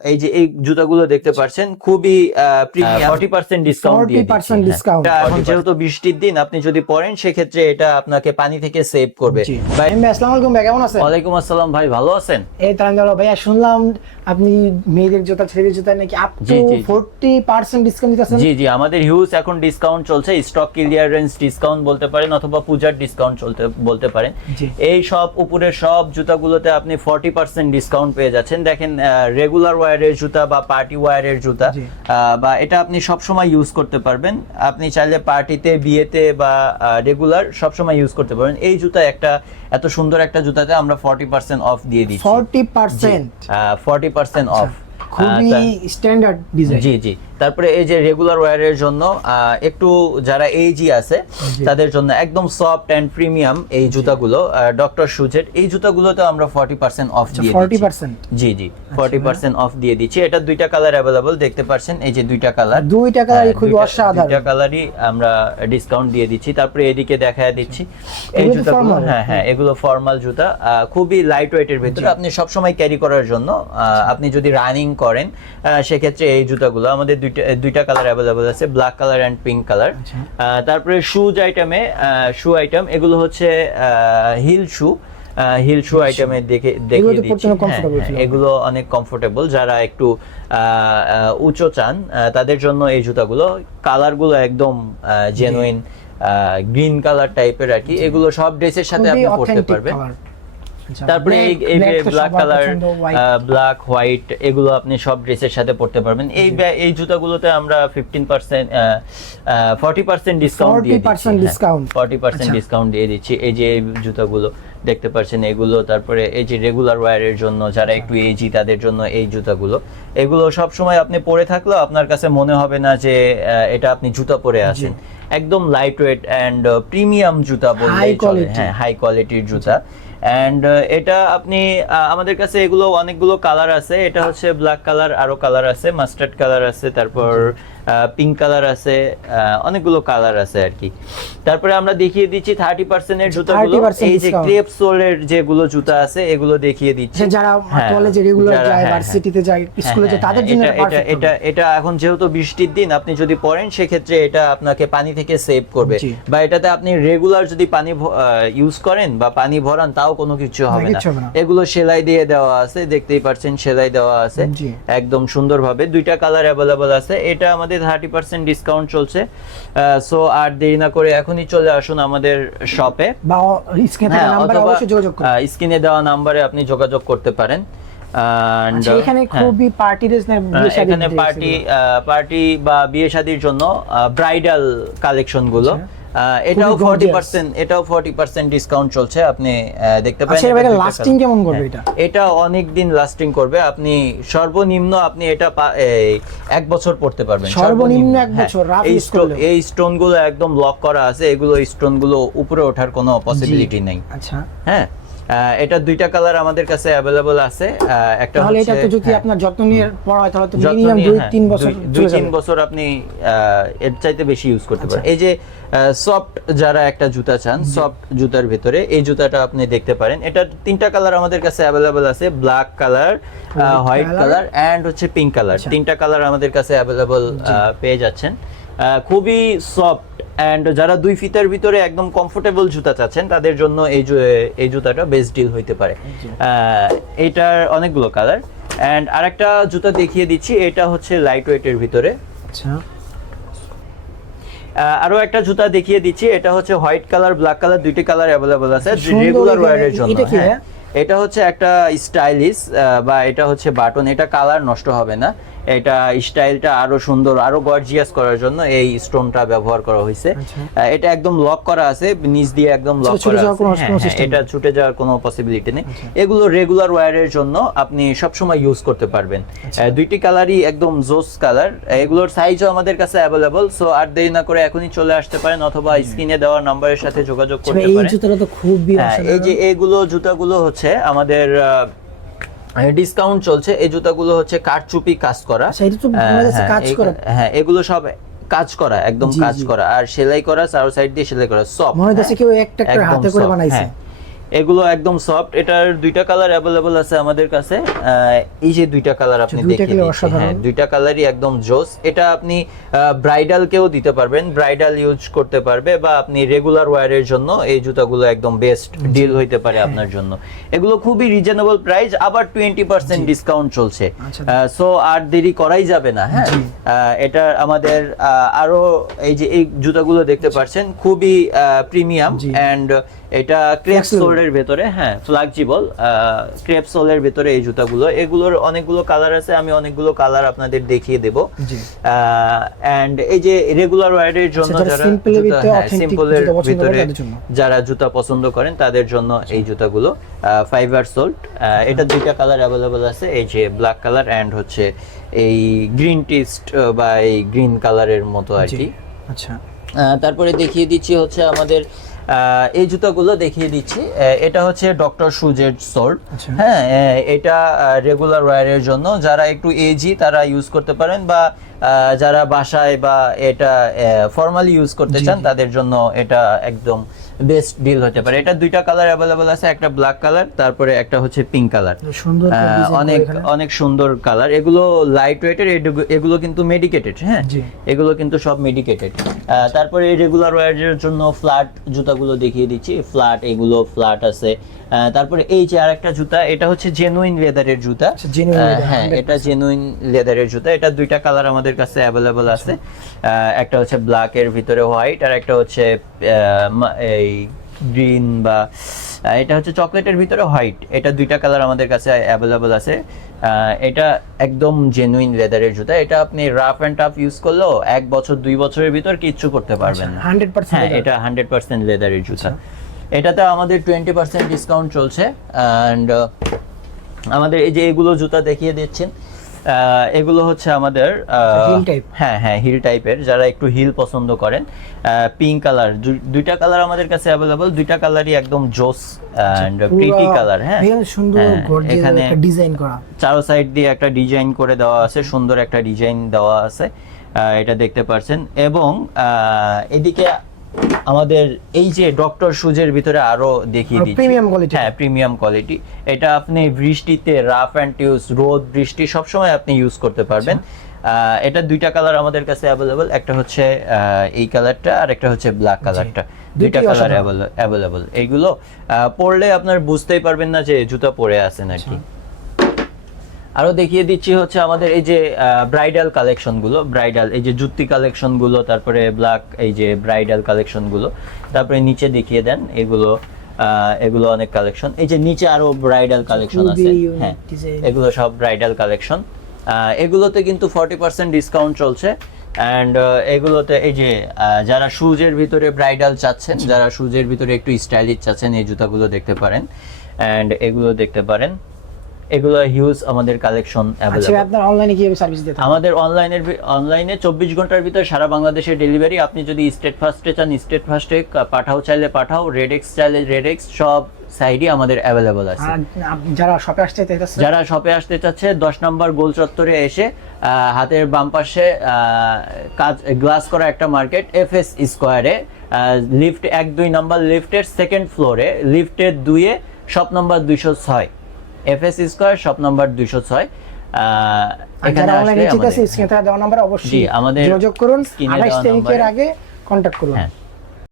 এই যে এই জুতাগুলো দেখতে পাচ্ছেন খুবই প্রিমিয়াম ফর্টি পার্সেন্ট ডিসকাউন্ট দিয়ে 40% হ্যাঁ। এখন যেহেতু বৃষ্টির দিন আপনি যদি পরেন সেক্ষেত্রে এটা আপনাকে পানি থেকে সেভ করবে। ভাই আসসালামু আলাইকুম ভাই কেমন আছেন? ওয়ালাইকুম আসসালাম ভাই ভালো আছেন? এই ভাইয়া শুনলাম আপনি মেয়েদের জুতা ছেলেদের জুতা নাকি আপ টু জি, জি। ফোরটি পার্সেন্ট ডিসকাউন্ট দিতেছেন? জি জি আমাদের হিউজ এখন ডিসকাউন্ট চলছে স্টক ক্লিয়ারেন্স ডিসকাউন্ট বলতে পারেন অথবা পূজার ডিসকাউন্ট চলতে বলতে পারেন। এই সব উপরের সব জুতাগুলোতে আপনি ফর্টি পার্সেন্ট ডিসকাউন্ট পেয়ে যাচ্ছেন। দেখেন রেগুলার ওয়ারের জুতা বা পার্টি ওয়ারের জুতা বা এটা আপনি সব সময় ইউজ করতে পারবেন। আপনি চাইলে পার্টিতে বিয়েতে বা রেগুলার সব সময় ইউজ করতে পারবেন। এই জুতা একটা এত সুন্দর একটা জুতাতে আমরা ফর্টি পার্সেন্ট অফ দিয়ে দিচ্ছি। Forty percent forty percent off খুবই স্ট্যান্ডার্ড ডিজাইন জি জি। তারপরে এই যে রেগুলার ওয়্যারের জন্য একটু যারা এইজি আছে তাদের জন্য একদম সফট অ্যান্ড প্রিমিয়াম এই জুতাগুলো ডক্টর সুজেট এই জুতাগুলোতে আমরা ফর্টি পার্সেন্ট অফ দিয়ে ফোরটি পার্সেন্ট জি জি ফর্টি পার্সেন্ট অফ দিয়ে দিচ্ছি। এটা দুইটা কালার অ্যাভেলেবল দেখতে পাচ্ছেন এই যে দুইটা কালার দুইটা কালারই খুবই অসাধারণ। দুইটা কালারই আমরা ডিসকাউন্ট দিয়ে দিচ্ছি। তারপরে এদিকে দেখায় দিচ্ছি এই এগুলো জুতাগুলো হ্যাঁ হ্যাঁ এগুলো ফর্মাল জুতা। খুবই লাইট ওয়েটের ভিতরে। আপনি সব সময় ক্যারি করার জন্য আপনি যদি রানিং করেন সেক্ষেত্রে এই জুতাগুলো আমাদের দুইটা দুইটা কালার অ্যাভেলেবল আছে black colour and pink colour. তারপরে শুজ আইটেমে শু আইটেম এগুলো হচ্ছে হিল শু হিল শু আইটেমে দেখে দেখিয়ে দিচ্ছি। হ্যাঁ, হ্যাঁ, এগুলো অনেক কমফোর্টেবল যারা একটু উঁচু চান তাদের জন্য এই জুতাগুলো কালারগুলো একদম জেনুইন গ্রিন কালার টাইপের আর কি। এগুলো সব ড্রেসের সাথে আপনি পরতে পারবেন। তারপরে এই ব্ল্যাক কালার ব্ল্যাক হোয়াইট এগুলো আপনি সব ড্রেসের সাথে পরতে পারবেন। এই এই জুতাগুলোতে আমরা fifteen percent forty percent discount দিয়ে 40% discount। ফর্টি পার্সেন্ট আচ্ছা। ডিসকাউন্ট দিয়ে দিচ্ছি। এই যে এই জুতাগুলো দেখতে পাচ্ছেন এগুলো তারপরে এই যে রেগুলার ওয়্যারের জন্য যারা একটু এজি তাদের জন্য এই জুতাগুলো। এগুলো সব সময় আপনি পরে থাকলেও আপনার কাছে মনে হবে না যে এটা আপনি জুতা পরে আছেন। একদম লাইট ওয়েট অ্যান্ড প্রিমিয়াম জুতা quality। হ্যাঁ হাই কোয়ালিটির জুতা। অ্যান্ড এটা আপনি আমাদের কাছে এগুলো অনেকগুলো কালার আছে। এটা হচ্ছে ব্ল্যাক কালার আরও কালার আছে মাস্টার্ড কালার আছে, তারপর পিঙ্ক কালার আছে অনেকগুলো কালার আছে আর কি তারপরে আমরা দেখিয়ে দিচ্ছি থার্টি পার্সেন্টের জুতাগুলো। 30% এই যে। ক্রেপ সোলের যেগুলো জুতা আছে এগুলো দেখিয়ে দিচ্ছি। যারা হ্যাঁ, কলেজে রেগুলার যায় হ্যাঁ, হ্যাঁ। ভার্সিটিতে যায় স্কুলে যায় হ্যাঁ, তাদের হ্যাঁ, জন্য এটা- এটা এটা এখন যেহেতু বৃষ্টির দিন আপনি যদি পরেন সেক্ষেত্রে এটা আপনাকে পানি থেকে সেভ করবে। বা এটাতে আপনি রেগুলার যদি পানি ইউজ করেন বা পানি ভরান তাও কোনো কিছু হবে না। এগুলো সেলাই দিয়ে দেওয়া আছে দেখতেই পাচ্ছেন সেলাই দেওয়া আছে। একদম সুন্দরভাবে দুইটা কালার অ্যাভেলেবল আছে। এটা আমাদের থার্টি পার্সেন্ট ডিসকাউন্ট চলছে। সো আর দেরি না করে এখনই চলে আসুন আমাদের শপে বা স্ক্রিনে থাকা নাম্বারে অবশ্যই যোগাযোগ করুন। দেওয়া নাম্বারে আপনি যোগাযোগ করতে পারেন। And, আচ্ছা এখানে হ্যাঁ। খুবই পার্টি এখানে পার্টি পার্টি বা বিয়ে শাদীর জন্য ব্রাইডাল কালেকশনগুলো। আচ্ছা। এটাও খুবই ফর্টি gorgeous। পার্সেন্ট এটাও ফর্টি পার্সেন্ট ডিসকাউন্ট চলছে আপনি দেখতে পারেন আচ্ছা এটা লাস্টিং কেমন করবে হ্যাঁ, এটা? এটা অনেক দিন লাস্টিং করবে। আপনি সর্বনিম্ন আপনি এটা এক বছর পড়তে পারবেন। সর্বনিম্ন এক বছর, use স্টো- করলেও। এই স্টোনগুলো একদম লক করা আছে এগুলো স্টোনগুলো উপরে ওঠার কোনো পসিবিলিটি নেই। আচ্ছা। হ্যাঁ এটা দুইটা কালার আমাদের কাছে অ্যাভেলেবল আছে একটা তাহলে এটা তো যদি হ্যাঁ, আপনার যত্ন নিয়ে পড়া হয় তাহলে তো মিনিমাম নিয়ে, দুই হ্যাঁ, তিন বছর দুই- চলে দুই তিন যাবে। বছর আপনি এর চাইতে বেশি ইউজ করতে পারেন আচ্ছা। এই যে সফট যারা একটা জুতা চান সফট জুতার ভিতরে এই জুতাটা আপনি দেখতে পারেন। এটা তিনটা কালার আমাদের কাছে অ্যাভেলেবল আছে black colour white colour and হচ্ছে পিঙ্ক কালার আচ্ছা। তিনটা কালার আমাদের কাছে অ্যাভেলেবল পেয়ে যাচ্ছেন। খুবই সফট অ্যান্ড যারা দুই ফিতার ভিতরে একদম কমফোর্টেবল জুতা চাচ্ছেন তাদের জন্য এই এই জুতাটা বেস্ট ডিল হইতে পারে। আহ, এইটার অনেকগুলো কালার অ্যান্ড আরেকটা জুতা দেখিয়ে দিচ্ছি এটা হচ্ছে লাইট ওয়েটের ভিতরে। আচ্ছা। আরও একটা জুতা দেখিয়ে দিচ্ছি। এটা হচ্ছে হোয়াইট কালার ব্ল্যাক কালার দুইটি কালার অ্যাভেলেবল আছে। রেগুলার ওয়্যারের জন্য এটা কি। হ্যাঁ? এটা হচ্ছে একটা স্টাইলিশ বা এটা হচ্ছে বাটন এটা কালার নষ্ট হবে না। এটা স্টাইলটা আরও সুন্দর আরও গর্জিয়াস করার জন্য এই স্টোনটা ব্যবহার করা হয়েছে। আচ্ছা। এটা একদম লক করা আছে নিচ দিয়ে একদম লক করা আছে। হ্যাঁ, হ্যাঁ, এটা ছুটে যাওয়ার কোনো পসিবিলিটি নেই। এগুলো রেগুলার ওয়্যারের জন্য আপনি সব সময় ইউজ করতে পারবেন। আচ্ছা। দুইটি কালারই একদম জোস কালার এগুলোর সাইজও আমাদের কাছে অ্যাভেলেবল সো আর দেরি না করে এখনই চলে আসতে পারেন অথবা স্ক্রিনে দেওয়া নাম্বারের সাথে যোগাযোগ করতে এই পারেন। জুতাটা তো খুবই হ্যাঁ, এই যে এইগুলো জুতাগুলো হচ্ছে আমাদের ডিসকাউন্ট চলছে। এই জুতাগুলো হচ্ছে কারচুপি কাজ করা। আচ্ছা, হ্যাঁ, মনে হ্যাঁ, কাজ করা। হ্যাঁ এগুলো সব কাজ করা একদম কাজ করা। আর সেলাই করা চারো সাইড দিয়ে সেলাই করা সব মনে হচ্ছে কেউ একটা একটা হাতে করে বানাইছে। এগুলো একদম সফট এটার দুইটা কালার অ্যাভেলেবল আছে আমাদের কাছে। এই যে দুইটা কালার আপনি দুইটা দেখিয়ে। হ্যাঁ দুইটা কালারই একদম জোস। এটা আপনি ব্রাইডাল কেও দিতে পারবেন। ব্রাইডাল ইউজ করতে পারবে বা আপনি রেগুলার ওয়্যারের জন্য এই জুতাগুলো একদম বেস্ট ডিল হইতে পারে হ্যাঁ। আপনার জন্য। এগুলো খুবই রিজনেবল প্রাইস আবার টোয়েন্টি পার্সেন্ট ডিসকাউন্ট চলছে। আচ্ছা। সো আর দেরি করাই যাবে না হ্যাঁ? এটা আমাদের আরও এই যে এই জুতাগুলো দেখতে পাচ্ছেন খুবই প্রিমিয়াম। অ্যান্ড এটা ক্রেপ সোলের ভেতরে হ্যাঁ ফ্লেক্সিবল ক্রেপ সোলের ভেতরে এই জুতাগুলো। এগুলোর অনেকগুলো কালার আছে আমি অনেকগুলো কালার আপনাদের দেখিয়ে দেব। এন্ড এই যে রেগুলার ওয়্যারের জন্য আচ্ছা, যারা জুতা- ভিতরে হ্যাঁ। যারা জুতা পছন্দ করেন তাদের জন্য এই জুতাগুলো ফাইভ আর সোল্ট এটা দুইটা কালার অ্যাভেলেবল আছে এই যে ব্ল্যাক কালার অ্যান্ড হচ্ছে এই গ্রিন টিস্ট বা এই গ্রিন কালারের মতো আর কি। আচ্ছা। তারপরে দেখিয়ে দিচ্ছি হচ্ছে আমাদের এই জুতাগুলো দেখিয়ে দিচ্ছি। এটা হচ্ছে ডক্টর সুজের সোল্ড। আচ্ছা। হ্যাঁ এটা রেগুলার ওয়্যারের জন্য। যারা একটু এজি তারা ইউজ করতে পারেন বা যারা বাসায় বা এটা ফর্মালি ইউজ করতে চান তাদের জন্য এটা একদম বেস্ট ডিল হতে পারে। এটা দুইটা কালার অ্যাভেলেবল আছে একটা ব্ল্যাক কালার তারপরে একটা হচ্ছে পিঙ্ক কালার সুন্দর অনেক অনেক সুন্দর কালার এগুলো লাইট ওয়েটের এগুলো কিন্তু মেডিকেটেড হ্যাঁ? এগুলো কিন্তু সব মেডিকেটেড তারপরে রেগুলার ওয়্যারের জন্য ফ্ল্যাট জুতাগুলো দেখিয়ে দিচ্ছি ফ্ল্যাট এগুলো ফ্ল্যাট আছে। তারপরে এই যে আর একটা জুতা এটা হচ্ছে জেনুইন লেদারের জুতা। আচ্ছা, হ্যাঁ এটা জেনুইন লেদারের জুতা। এটা দুইটা কালার আমাদের কাছে অ্যাভেলেবল আছে। আহ, একটা হচ্ছে ব্ল্যাক এর ভিতরে হোয়াইট আর একটা হচ্ছে এই গ্রিন বা এটা হচ্ছে চকলেটের ভিতরে হোয়াইট। এটা দুইটা কালার আমাদের কাছে অ্যাভেলেবল আছে। এটা একদম জেনুইন লেদারের জুতা। এটা আপনি রাফ অ্যান্ড টাফ ইউজ করলেও এক বছর দুই বছরের ভিতর কিচ্ছু করতে পারবেন না। 100% হ্যাঁ এটা হান্ড্রেড পার্সেন্ট লেদারের জুতা। এটাতে আমাদের টোয়েন্টি পার্সেন্ট ডিসকাউন্ট চলছে। অ্যান্ড আমাদের এই যে এগুলো জুতা দেখিয়ে দিচ্ছেন এগুলো হচ্ছে আমাদের Heel হ্যাঁ হ্যাঁ হিল টাইপের যারা একটু হিল পছন্দ করেন পিঙ্ক কালার দুইটা কালার আমাদের কাছে অ্যাভেলেবল দুইটা কালারই একদম জোস অ্যান্ড প্রিটি কালার হ্যাঁ। সুন্দর হ্যাঁ, এখানে একটা ডিজাইন করা। চারো সাইড দিয়ে একটা ডিজাইন করে দেওয়া আছে সুন্দর একটা ডিজাইন দেওয়া আছে আহ, এটা দেখতে পাচ্ছেন এবং আহ, এদিকে আমাদের এই যে ডক্টর সুজের ভিতরে আরও দেখিয়ে আরও দিচ্ছি। premium quality। হ্যাঁ প্রিমিয়াম কোয়ালিটি এটা আপনি বৃষ্টিতে রাফ অ্যান্ড ইউজ রোদ বৃষ্টি সব সময় আপনি ইউজ করতে পারবেন। আহ, এটা দুইটা কালার আমাদের কাছে অ্যাভেলেবল একটা হচ্ছে এই কালারটা আর একটা হচ্ছে ব্ল্যাক কালারটা দুইটা কালার। অ্যাভেলেবল এইগুলো পরলে আপনার বুঝতেই পারবেন না যে জুতা পরে আছে নাকি। আরও দেখিয়ে দিচ্ছি হচ্ছে আমাদের এই যে ব্রাইডাল কালেকশনগুলো ব্রাইডাল এই যে জুতি কালেকশনগুলো তারপরে ব্ল্যাক এই যে ব্রাইডাল কালেকশনগুলো তারপরে নিচে দেখিয়ে দেন এগুলো এগুলো অনেক কালেকশন এই যে নিচে আরও ব্রাইডাল কালেকশন আছে। হ্যাঁ এগুলো সব ব্রাইডাল কালেকশন এগুলোতে কিন্তু ফর্টি পার্সেন্ট ডিসকাউন্ট চলছে। অ্যান্ড এগুলোতে এই যে যারা শুজের ভিতরে ব্রাইডাল চাচ্ছেন যারা শুজের ভিতরে একটু স্টাইলিশ চাচ্ছেন এই জুতাগুলো দেখতে পারেন। অ্যান্ড এগুলো দেখতে পারেন। এগুলো হিউজ আমাদের কালেকশন আপনার অনলাইনে কীভাবে সার্ভিস দিতে আমাদের অনলাইনের অনলাইনে চব্বিশ ঘণ্টার ভিতর সারা বাংলাদেশের ডেলিভারি আপনি যদি স্টেট ফার্স্টে চান স্টেট ফার্স্টে পাঠাও চাইলে পাঠাও রেডেক্স চাইলে রেডেক্স সব সাইডই আমাদের অ্যাভেলেবল আছে। যারা শপে আসতে চাইতেছে? যারা শপে আসতে চাচ্ছে দশ নম্বর গোল চত্বরে এসে আহ, হাতের বাম পাশে কাজ গ্লাস করা একটা মার্কেট এফ এস স্কোয়ারে লিফট এক দুই নম্বর লিফটের সেকেন্ড ফ্লোরে লিফটের দুইয়ে শপ নম্বর দুইশো ছয়। F S square shop number দুইশো ছয় এখানে আসলে চাইতেছে আমাদের- স্ক্রিনে দেওয়া নাম্বার অবশ্যই আমাদের যোগাযোগ করুন। 28 তারিখের আগে কন্ট্যাক্ট করুন। হ্যাঁ।